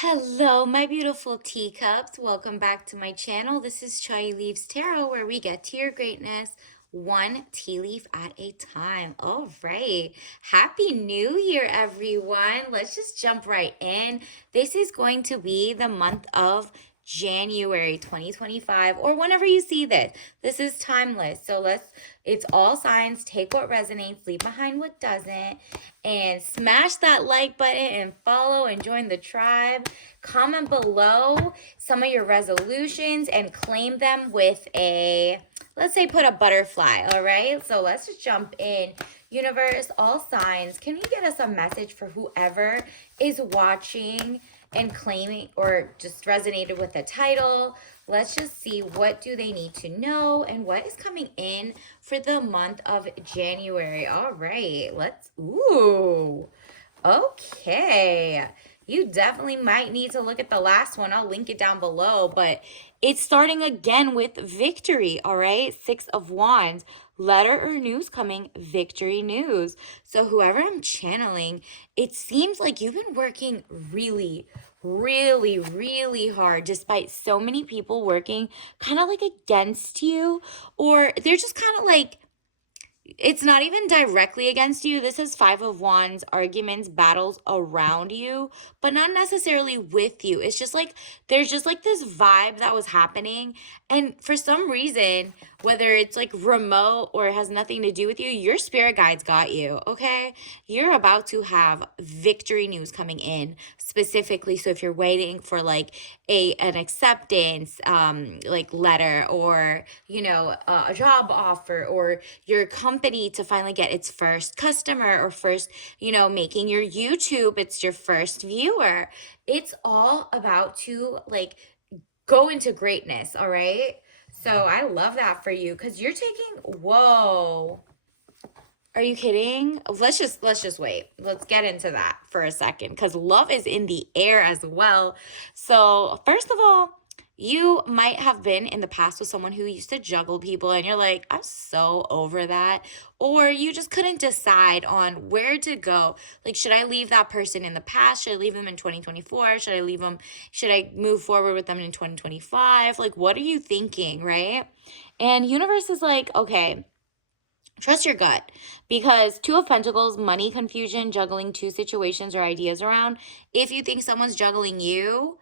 Hello, my beautiful teacups. Welcome back to my channel. This is Chai Leaves Tarot, where we get to your greatness one tea leaf at a time. All right. Happy New Year, everyone. Let's just jump right in. This is going to be the month of January 2025, or whenever you see this. This is timeless. So it's all signs. Take what resonates, leave behind what doesn't, and smash that like button and follow and join the tribe. Comment below some of your resolutions and claim them with let's say put a butterfly. All right, so let's just jump in. Universe, all signs, can you get us a message for whoever is watching and claiming or just resonated with the title? Let's just see, what do they need to know and what is coming in for the month of January. All right, okay. You definitely might need to look at the last one. I'll link it down below, but it's starting again with victory, all right? Six of Wands, letter or news coming, victory news. So whoever I'm channeling, it seems like you've been working really hard despite so many people working kind of like against you, or they're just kind of like, it's not even directly against you. This is Five of Wands, arguments, battles around you, but not necessarily with you. It's just like there's just like this vibe that was happening. And for some reason, whether it's like remote or it has nothing to do with you, your spirit guides got you, okay? You're about to have victory news coming in specifically. So if you're waiting for like an acceptance like letter, or a job offer, or your company to finally get its first customer, or first, making your YouTube, it's your first viewer, it's all about to like go into greatness. All right, so I love that for you, because you're taking, whoa, are you kidding? Let's just wait. Let's get into that for a second, because love is in the air as well. So first of all, you might have been in the past with someone who used to juggle people and you're like, I'm so over that. Or you just couldn't decide on where to go. Like, should I leave that person in the past? Should I leave them in 2024? Should I move forward with them in 2025? Like, what are you thinking, right? And universe is like, okay, trust your gut, because Two of Pentacles, money confusion, juggling two situations or ideas around. If you think someone's juggling you,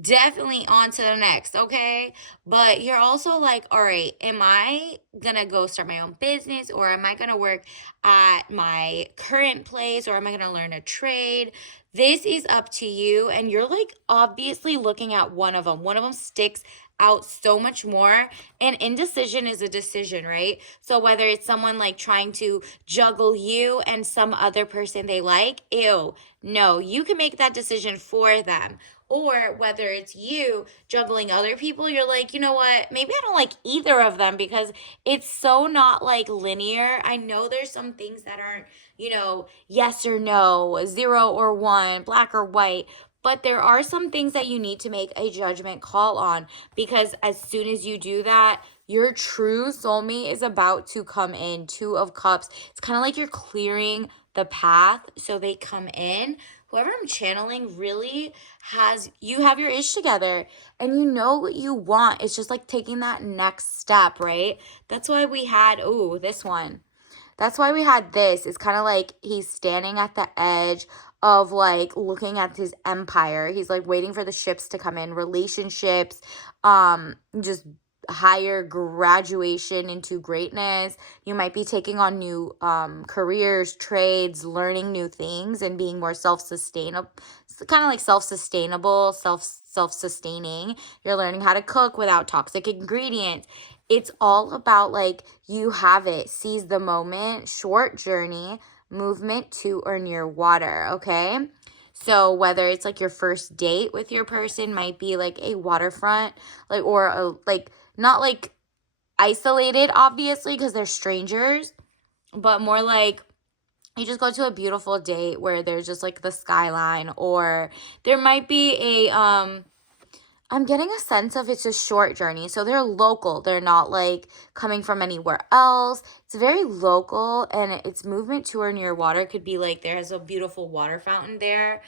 definitely on to the next, okay? But you're also like, all right, am I gonna go start my own business, or am I gonna work at my current place, or am I gonna learn a trade? This is up to you. And you're like obviously looking at one of them. One of them sticks out so much more. And indecision is a decision, right? So whether it's someone like trying to juggle you and some other person they like, ew, no, you can make that decision for them. Or whether it's you juggling other people, you're like, you know what? Maybe I don't like either of them, because it's so not like linear. I know there's some things that aren't, yes or no, zero or one, black or white. But there are some things that you need to make a judgment call on, because as soon as you do that, your true soulmate is about to come in. Two of Cups. It's kind of like you're clearing the path so they come in. Whoever I'm channeling really you have your ish together and you know what you want. It's just like taking that next step, right? That's why we had, this one. That's why we had this. It's kind of like he's standing at the edge of like looking at his empire. He's like waiting for the ships to come in, relationships, just higher graduation into greatness. You might be taking on new careers, trades, learning new things, and being more self-sustainable, kind of like self-sustainable, self-sustaining. You're learning how to cook without toxic ingredients. It's all about like, you have it, seize the moment, short journey, movement to or near water, okay? So whether it's like your first date with your person might be like a waterfront, like, or a, like, not like isolated obviously because they're strangers, but more like you just go to a beautiful date where there's just like the skyline, or there might be I'm getting a sense of it's a short journey. So they're local. They're not like coming from anywhere else. It's very local, and it's movement to or near water. It could be like there's a beautiful water fountain there,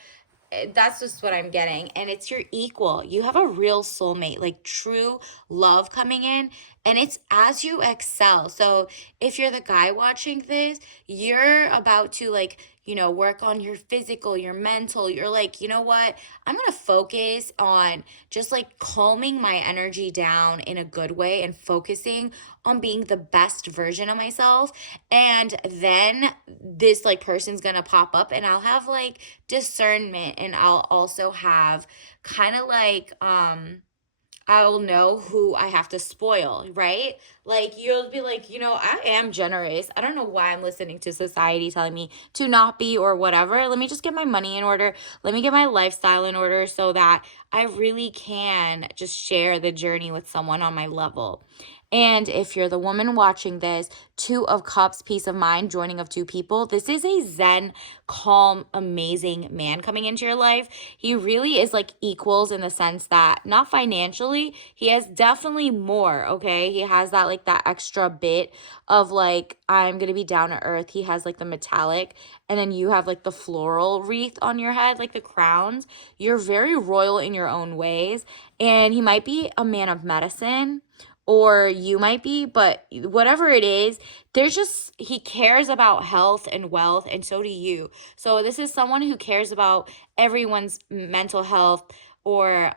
that's just what I'm getting. And it's your equal. You have a real soulmate, like true love coming in. And it's as you excel. So if you're the guy watching this, you're about to like, work on your physical, your mental. You're like, you know what? I'm going to focus on just like calming my energy down in a good way and focusing on being the best version of myself. And then this like person's going to pop up and I'll have like discernment, and I'll also have kind of like I'll know who I have to spoil, right? Like you'll be like, I am generous. I don't know why I'm listening to society telling me to not be or whatever. Let me just get my money in order. Let me get my lifestyle in order so that I really can just share the journey with someone on my level. And if you're the woman watching this, Two of Cups, peace of mind, joining of two people. This is a zen, calm, amazing man coming into your life. He really is like equals in the sense that not financially, he has definitely more, okay? He has that like that extra bit of like, I'm going to be down to earth. He has like the metallic, and then you have like the floral wreath on your head, like the crowns. You're very royal in your own ways. And he might be a man of medicine, or you might be, but whatever it is, he cares about health and wealth, and so do you. So this is someone who cares about everyone's mental health, or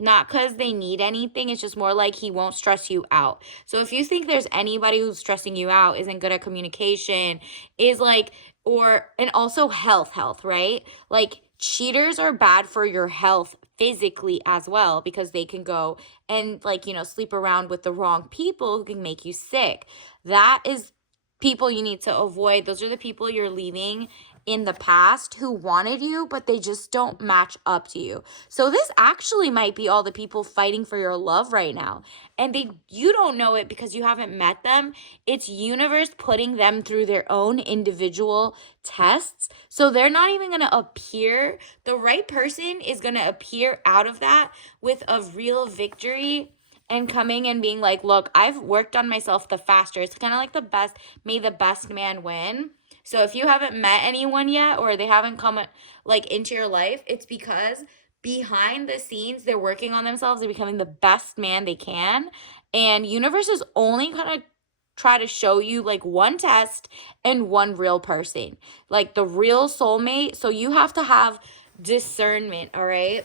not because they need anything. It's just more like he won't stress you out. So if you think there's anybody who's stressing you out, isn't good at communication, is like, and also health, right? Like cheaters are bad for your health physically as well, because they can go and like, sleep around with the wrong people who can make you sick. That is people you need to avoid. Those are the people you're leaving in the past who wanted you, but they just don't match up to you. So this actually might be all the people fighting for your love right now. And you don't know it because you haven't met them. It's universe putting them through their own individual tests. So they're not even going to appear. The right person is going to appear out of that with a real victory and coming and being like, look, I've worked on myself the faster. It's kind of like may the best man win. So if you haven't met anyone yet, or they haven't come like into your life, it's because behind the scenes they're working on themselves. They're becoming the best man they can. And universe is only going to try to show you like one test and one real person, like the real soulmate. So you have to have discernment, all right?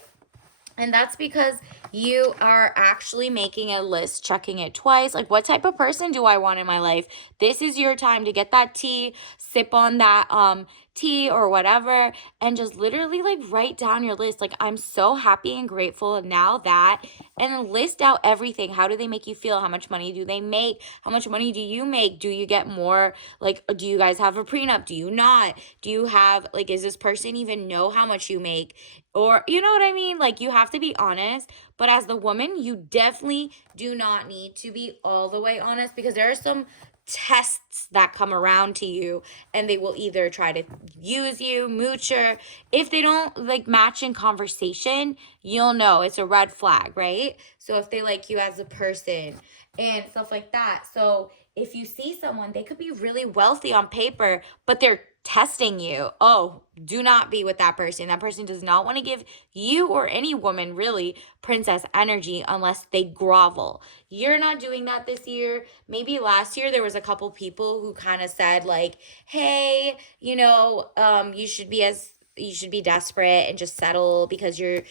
And that's because you are actually making a list, checking it twice. Like, what type of person do I want in my life? This is your time to get that tea, sip on that tea or whatever, and just literally like write down your list. Like, I'm so happy and grateful now that, and then list out everything. How do they make you feel? How much money do they make? How much money do you make? Do you get more? Like, do you guys have a prenup? Do you not? Do you have, like, is this person even know how much you make? Or, you know what I mean? Like, you have to be honest. But as the woman, you definitely do not need to be all the way honest, because there are some tests that come around to you, and they will either try to use you, moocher. If they don't like match in conversation, you'll know it's a red flag, right? So if they like you as a person and stuff like that. So if you see someone, they could be really wealthy on paper, but they're testing you. Oh, do not be with that person. That person does not want to give you, or any woman really, princess energy unless they grovel. You're not doing that this year. Maybe last year there was a couple people who kind of said like, hey, you should be desperate and just settle because you're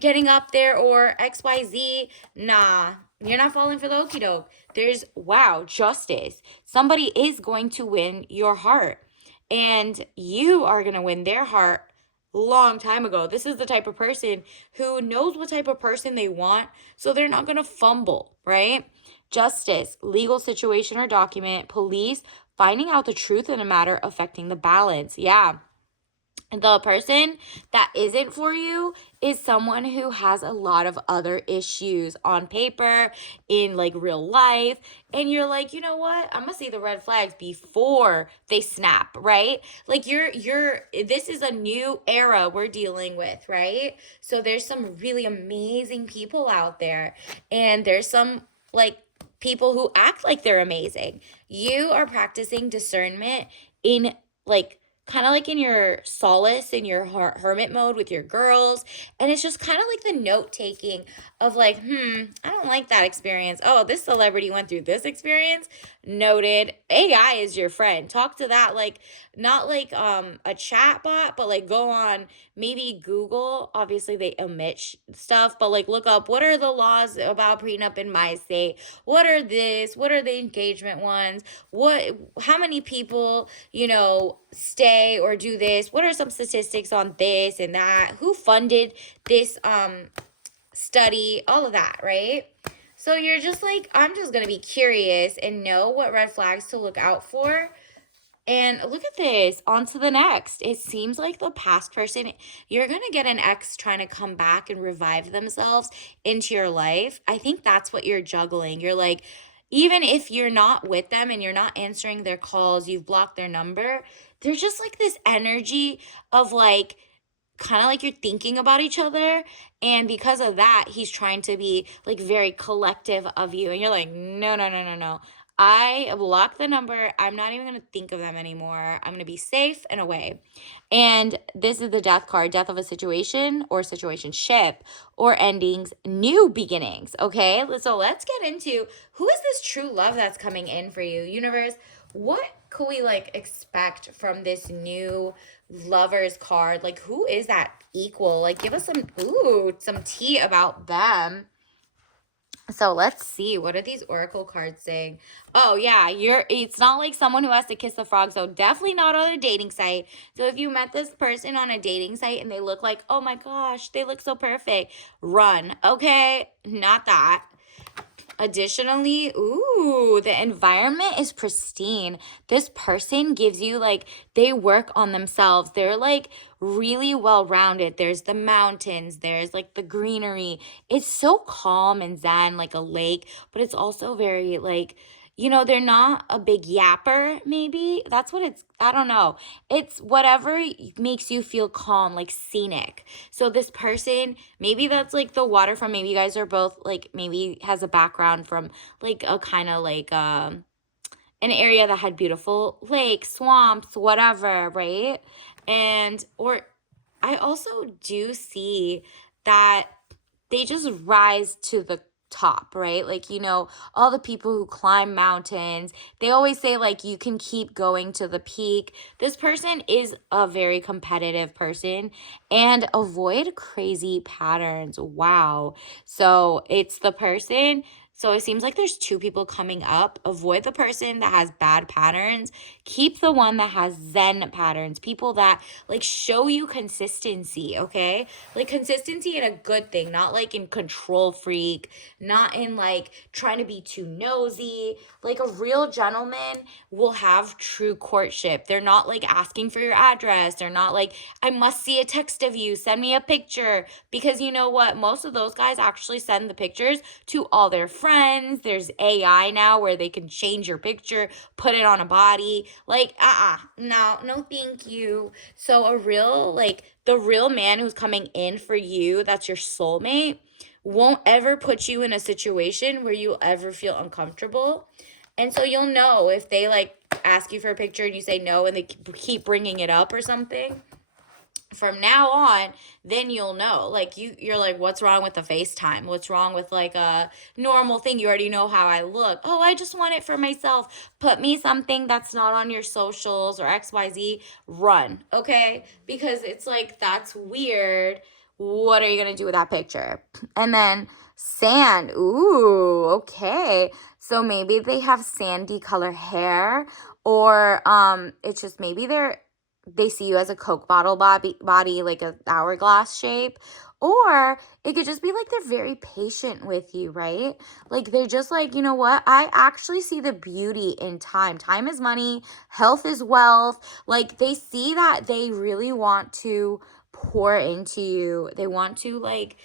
getting up there, or XYZ. Nah, you're not falling for the okie doke. There's, wow, justice. Somebody is going to win your heart, and you are going to win their heart long time ago. This is the type of person who knows what type of person they want, so they're not going to fumble, right? Justice, legal situation or document, police, finding out the truth in a matter affecting the balance. Yeah. The person that isn't for you is someone who has a lot of other issues on paper, in like real life, and you're like, you know what, I'm gonna see the red flags before they snap, right? Like this is a new era we're dealing with, right? So there's some really amazing people out there, and there's some like people who act like they're amazing. You are practicing discernment in like kind of like in your solace, in your hermit mode with your girls. And it's just kind of like the note taking of like, I don't like that experience. Oh, this celebrity went through this experience. Noted. AI is your friend. Talk to that like not like a chat bot, but like go on maybe Google. Obviously they omit stuff, but like look up what are the laws about prenup in my state? What are this? What are the engagement ones? How many people, stay or do this? What are some statistics on this and that? Who funded this study? All of that, right? So you're just like, I'm just going to be curious and know what red flags to look out for. And look at this, on to the next. It seems like the past person, you're going to get an ex trying to come back and revive themselves into your life. I think that's what you're juggling. You're like, even if you're not with them and you're not answering their calls, you've blocked their number, there's just like this energy of like, kind of like you're thinking about each other, and because of that he's trying to be like very collective of you, and you're like, no, no, no, no, no, I blocked the number. I'm not even going to think of them anymore. I'm going to be safe and away. And this is the death card, death of a situation or situationship or endings, new beginnings. Okay, so let's get into who is this true love that's coming in for you, universe. What could we like expect from this new lovers card? Like, who is that equal? Like, give us some tea about them. So let's see, what are these oracle cards saying? Oh yeah, it's not like someone who has to kiss the frog, so definitely not on a dating site. So if you met this person on a dating site and they look like, oh my gosh, they look so perfect, run. Okay, not that. Additionally, the environment is pristine. This person gives you like, they work on themselves. They're like really well-rounded. There's the mountains, there's like the greenery. It's so calm and zen, like a lake, but it's also very like, they're not a big yapper, maybe. That's what I don't know. It's whatever makes you feel calm, like scenic. So this person, maybe that's like the waterfront. Maybe you guys are both like, maybe has a background from like a kind of like an area that had beautiful lakes, swamps, whatever, right? Or I also do see that they just rise to the top, right? Like, all the people who climb mountains, they always say like you can keep going to the peak. This person is a very competitive person, and avoid crazy patterns. Wow. So it's the person. So it seems like there's two people coming up. Avoid the person that has bad patterns. Keep the one that has zen patterns. People that like show you consistency, okay? Like consistency in a good thing, not like in control freak, not in like trying to be too nosy. Like a real gentleman will have true courtship. They're not like asking for your address. They're not like, I must see a text of you, send me a picture. Because you know what? Most of those guys actually send the pictures to all their friends. There's AI now where they can change your picture, put it on a body. Like, no, thank you. So the real man who's coming in for you, that's your soulmate, won't ever put you in a situation where you'll ever feel uncomfortable. And so you'll know if they like ask you for a picture and you say no and they keep bringing it up or something. From now on, then you'll know. Like you're like, what's wrong with the FaceTime? What's wrong with like a normal thing? You already know how I look. Oh, I just want it for myself. Put me something that's not on your socials or XYZ. Run, okay? Because it's like, that's weird. What are you gonna do with that picture? And then sand. Ooh, okay. So maybe they have sandy color hair, or it's just maybe they see you as a Coke bottle body, like a hourglass shape. Or it could just be like they're very patient with you, right? Like they're just like, you know what? I actually see the beauty in time. Time is money. Health is wealth. Like they see that they really want to pour into you. They want to like,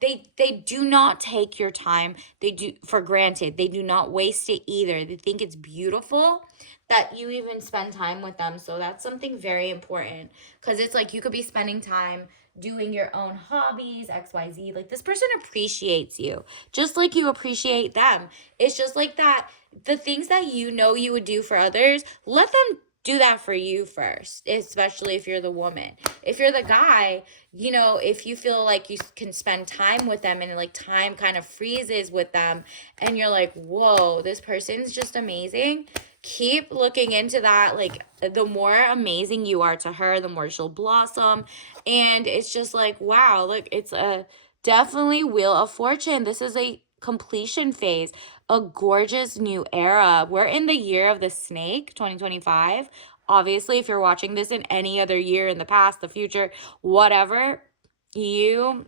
they do not take your time. They do for granted. They do not waste it either. They think it's beautiful that you even spend time with them. So that's something very important, because it's like you could be spending time doing your own hobbies, XYZ. Like this person appreciates you just like you appreciate them. It's just like that. The things that you would do for others, let them do that for you first, especially if you're the woman. If you're the guy, if you feel like you can spend time with them and like time kind of freezes with them and you're like, whoa, this person's just amazing, keep looking into that. Like, the more amazing you are to her, the more she'll blossom. And it's just like, wow, look, it's a definitely Wheel of Fortune. This is a completion phase, a gorgeous new era. We're in the year of the snake, 2025. Obviously, if you're watching this in any other year in the past, the future, whatever, this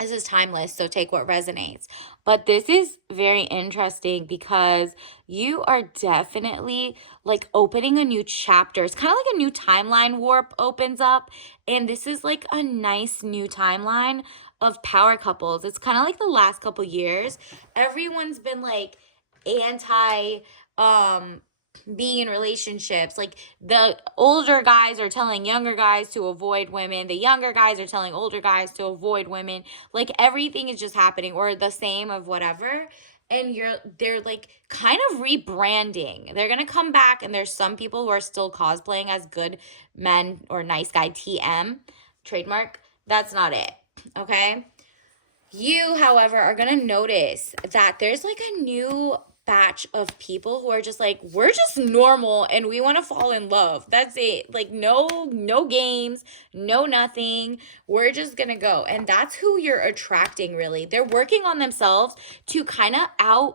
is timeless, so take what resonates. But this is very interesting because you are definitely like opening a new chapter. It's kind of like a new timeline warp opens up, and this is like a nice new timeline of power couples. It's kind of like the last couple years everyone's been like anti being in relationships. Like, the older guys are telling younger guys to avoid women, the younger guys are telling older guys to avoid women. Like, everything is just happening, or the same of whatever. And they're like kind of rebranding. They're gonna come back, and there's some people who are still cosplaying as good men or nice guy TM trademark. That's not it. Okay. You, however, are going to notice that there's like a new batch of people who are just like, we're just normal and we want to fall in love. That's it. Like, no games, no nothing. We're just going to go. And that's who you're attracting, really. They're working on themselves to kind of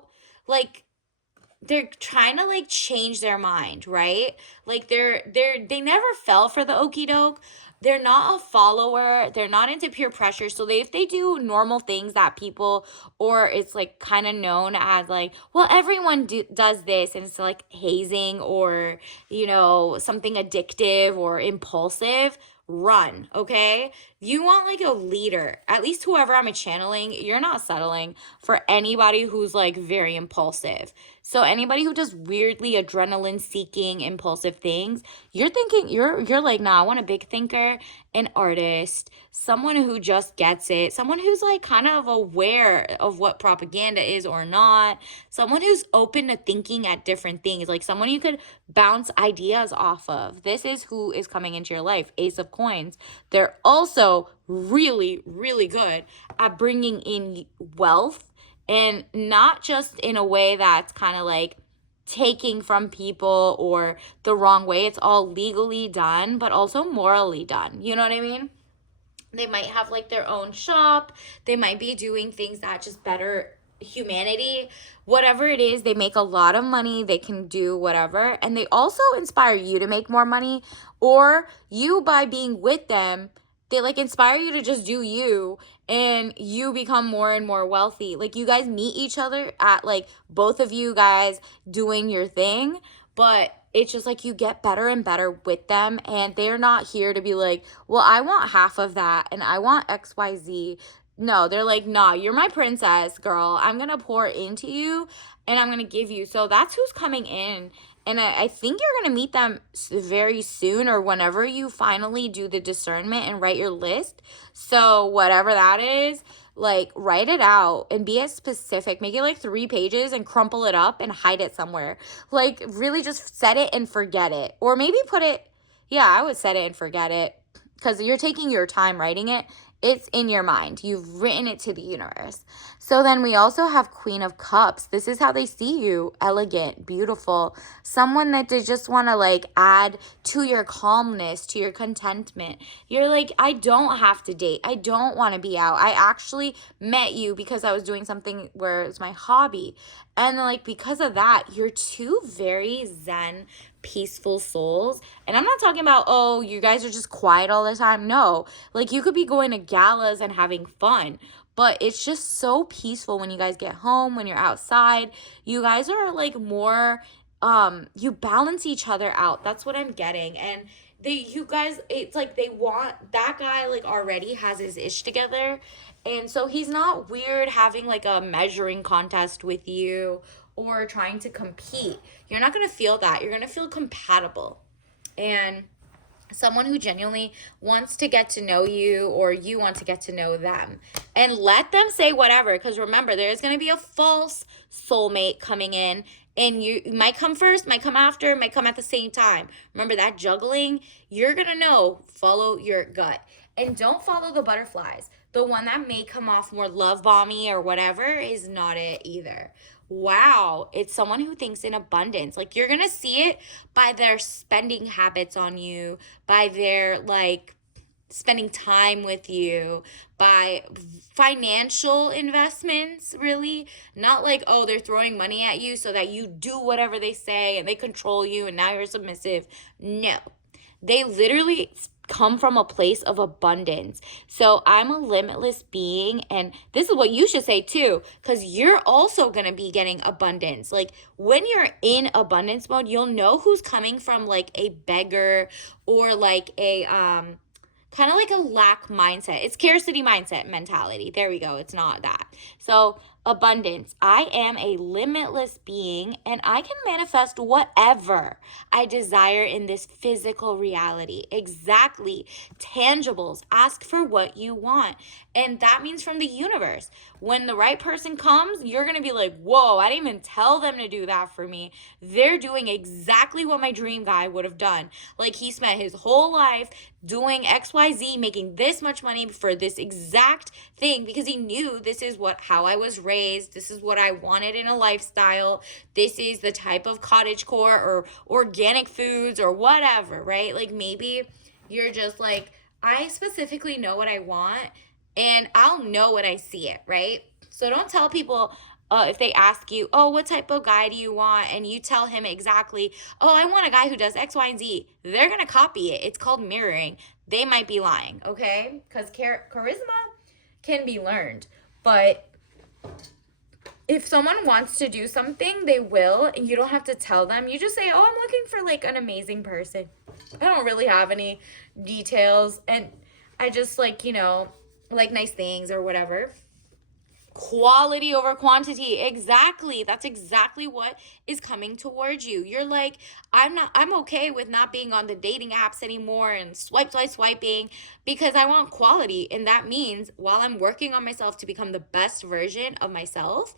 they're trying to like change their mind, right? Like, they never fell for the okie doke. They're not a follower. They're not into peer pressure. So if they do normal things that people, or it's like kind of known as like, well, everyone does this, and it's like hazing or, something addictive or impulsive, run, okay? You want like a leader, at least whoever I'm channeling. You're not settling for anybody who's like very impulsive. So anybody who does weirdly adrenaline seeking impulsive things, you're thinking, you're like, nah, I want a big thinker, an artist, someone who just gets it, someone who's like kind of aware of what propaganda is or not, someone who's open to thinking at different things, like someone you could bounce ideas off of. This is who is coming into your life. Ace of Coins. They're also really, really good at bringing in wealth, and not just in a way that's kind of like taking from people or the wrong way. It's all legally done, but also morally done. You know what I mean? They might have like their own shop. They might be doing things that just better humanity. Whatever it is, they make a lot of money. They can do whatever. And they also inspire you to make more money, or you, by being with them, they like inspire you to just do you, and you become more and more wealthy. Like, you guys meet each other at like both of you guys doing your thing, but it's just like you get better and better with them, and they're not here to be like, well, I want half of that and I want XYZ. No, they're like, nah, you're my princess, girl. I'm going to pour into you and I'm going to give you. So that's who's coming in. And I think you're going to meet them very soon, or whenever you finally do the discernment and write your list. So whatever that is, like, write it out and be as specific. Make it like 3 pages and crumple it up and hide it somewhere. Like, really just set it and forget it. Or maybe I would set it and forget it, because you're taking your time writing it. It's in your mind. You've written it to the universe. So then we also have Queen of Cups. This is how they see you. Elegant, beautiful. Someone that they just want to like add to your calmness, to your contentment. You're like, I don't have to date. I don't want to be out. I actually met you because I was doing something where it's my hobby. And like, because of that, you're two very zen, peaceful souls. And I'm not talking about, oh, you guys are just quiet all the time. No, like, you could be going to galas and having fun, but it's just so peaceful when you guys get home, when you're outside. You guys are like more, you balance each other out. That's what I'm getting. And you guys, it's like they want, that guy like already has his ish together. And so he's not weird having like a measuring contest with you or trying to compete. You're not going to feel that. You're going to feel compatible. And someone who genuinely wants to get to know you, or you want to get to know them. And let them say whatever, because remember, there's going to be a false soulmate coming in, and you might come first, might come after, might come at the same time. Remember that juggling, you're going to know, follow your gut. And don't follow the butterflies. The one that may come off more love bomby or whatever is not it either. Wow, it's someone who thinks in abundance. Like, you're going to see it by their spending habits on you, by their like spending time with you, by financial investments, really. Not like, oh, they're throwing money at you so that you do whatever they say and they control you and now you're submissive. No. They literally come from a place of abundance. So I'm a limitless being, and this is what you should say too, because you're also going to be getting abundance. Like, when you're in abundance mode, you'll know who's coming from like a beggar, or like a kind of like a lack mindset. It's scarcity mindset mentality. There we go. It's not that. So abundance. I am a limitless being, and I can manifest whatever I desire in this physical reality. Exactly. Tangibles. Ask for what you want. And that means from the universe. When the right person comes, you're going to be like, whoa, I didn't even tell them to do that for me. They're doing exactly what my dream guy would have done. Like, he spent his whole life doing XYZ, making this much money for this exact thing, because he knew this is how I was raised. This is what I wanted in a lifestyle. This is the type of cottagecore or organic foods or whatever, right? Like, maybe you're just like, I specifically know what I want, and I'll know when I see it, right? So don't tell people, if they ask you, oh, what type of guy do you want? And you tell him exactly, oh, I want a guy who does X, Y, and Z. They're going to copy it. It's called mirroring. They might be lying, okay? Because charisma can be learned. But if someone wants to do something, they will. And you don't have to tell them. You just say, oh, I'm looking for like an amazing person. I don't really have any details. And I just like, like nice things or whatever. Quality over quantity. Exactly. That's exactly what is coming towards you. You're like, I'm okay with not being on the dating apps anymore and swiping, because I want quality. And that means while I'm working on myself to become the best version of myself,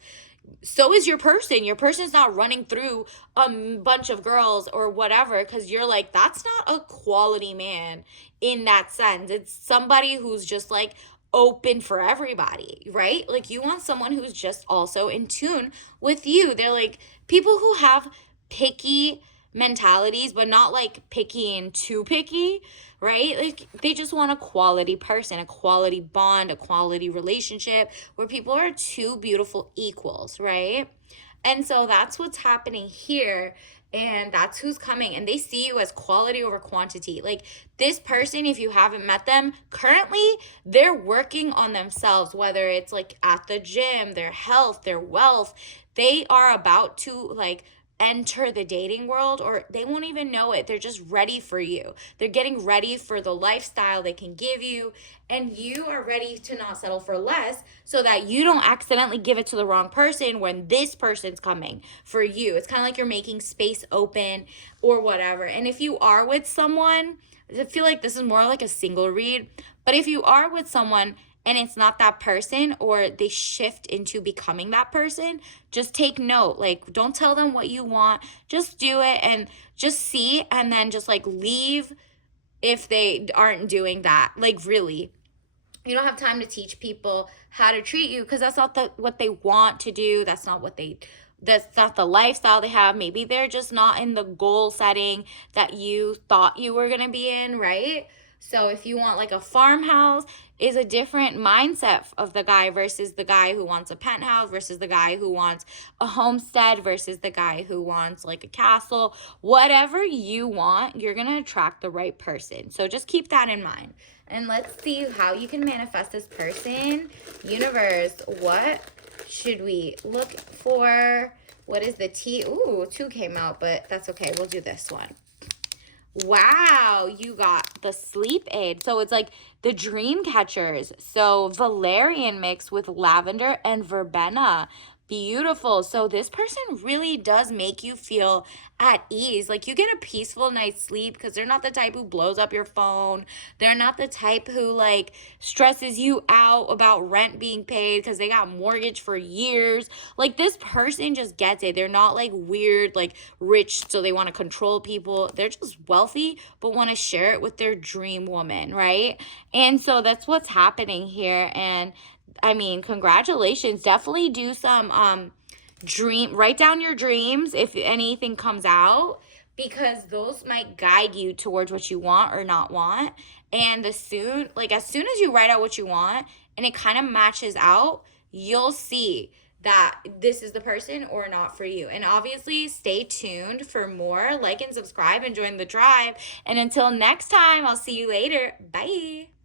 so is your person. Your person's not running through a bunch of girls or whatever, because you're like, that's not a quality man in that sense. It's somebody who's just like open for everybody, right? Like, you want someone who's just also in tune with you. They're like people who have picky mentalities, but not like picky and too picky, right? Like, they just want a quality person, a quality bond, a quality relationship where people are two beautiful equals, right? And so that's what's happening here. And that's who's coming. And they see you as quality over quantity. Like, this person, if you haven't met them, currently they're working on themselves, whether it's like at the gym, their health, their wealth. They are about to like enter the dating world, or they won't even know it. They're just ready for you. They're getting ready for the lifestyle they can give you, and you are ready to not settle for less, so that you don't accidentally give it to the wrong person when this person's coming for you. It's kind of like you're making space open or whatever. And if you are with someone, I feel like this is more like a single read, but if you are with someone and it's not that person, or they shift into becoming that person, just take note. Like, don't tell them what you want. Just do it and just see, and then just like leave if they aren't doing that. Like, really, you don't have time to teach people how to treat you, because that's not what they want to do. That's not the lifestyle they have. Maybe they're just not in the goal setting that you thought you were going to be in, right? So if you want like a farmhouse, is a different mindset of the guy versus the guy who wants a penthouse, versus the guy who wants a homestead, versus the guy who wants like a castle. Whatever you want, you're going to attract the right person. So just keep that in mind. And let's see how you can manifest this person. Universe, what should we look for? What is the T? Ooh, 2 came out, but that's okay. We'll do this one. Wow, you got the sleep aid. So it's like the dream catchers. So valerian mixed with lavender and verbena. Beautiful. So this person really does make you feel at ease. Like you get a peaceful night's sleep because they're not the type who blows up your phone. They're not the type who like stresses you out about rent being paid because they got mortgage for years. Like this person just gets it. They're not like weird, like rich, so they want to control people. They're just wealthy, but want to share it with their dream woman, right? And so that's what's happening here. And I mean, congratulations. Definitely do some write down your dreams if anything comes out, because those might guide you towards what you want or not want. And as soon as you write out what you want and it kind of matches out, you'll see that this is the person or not for you. And obviously, stay tuned for more. Like and subscribe and join the tribe. And until next time, I'll see you later. Bye.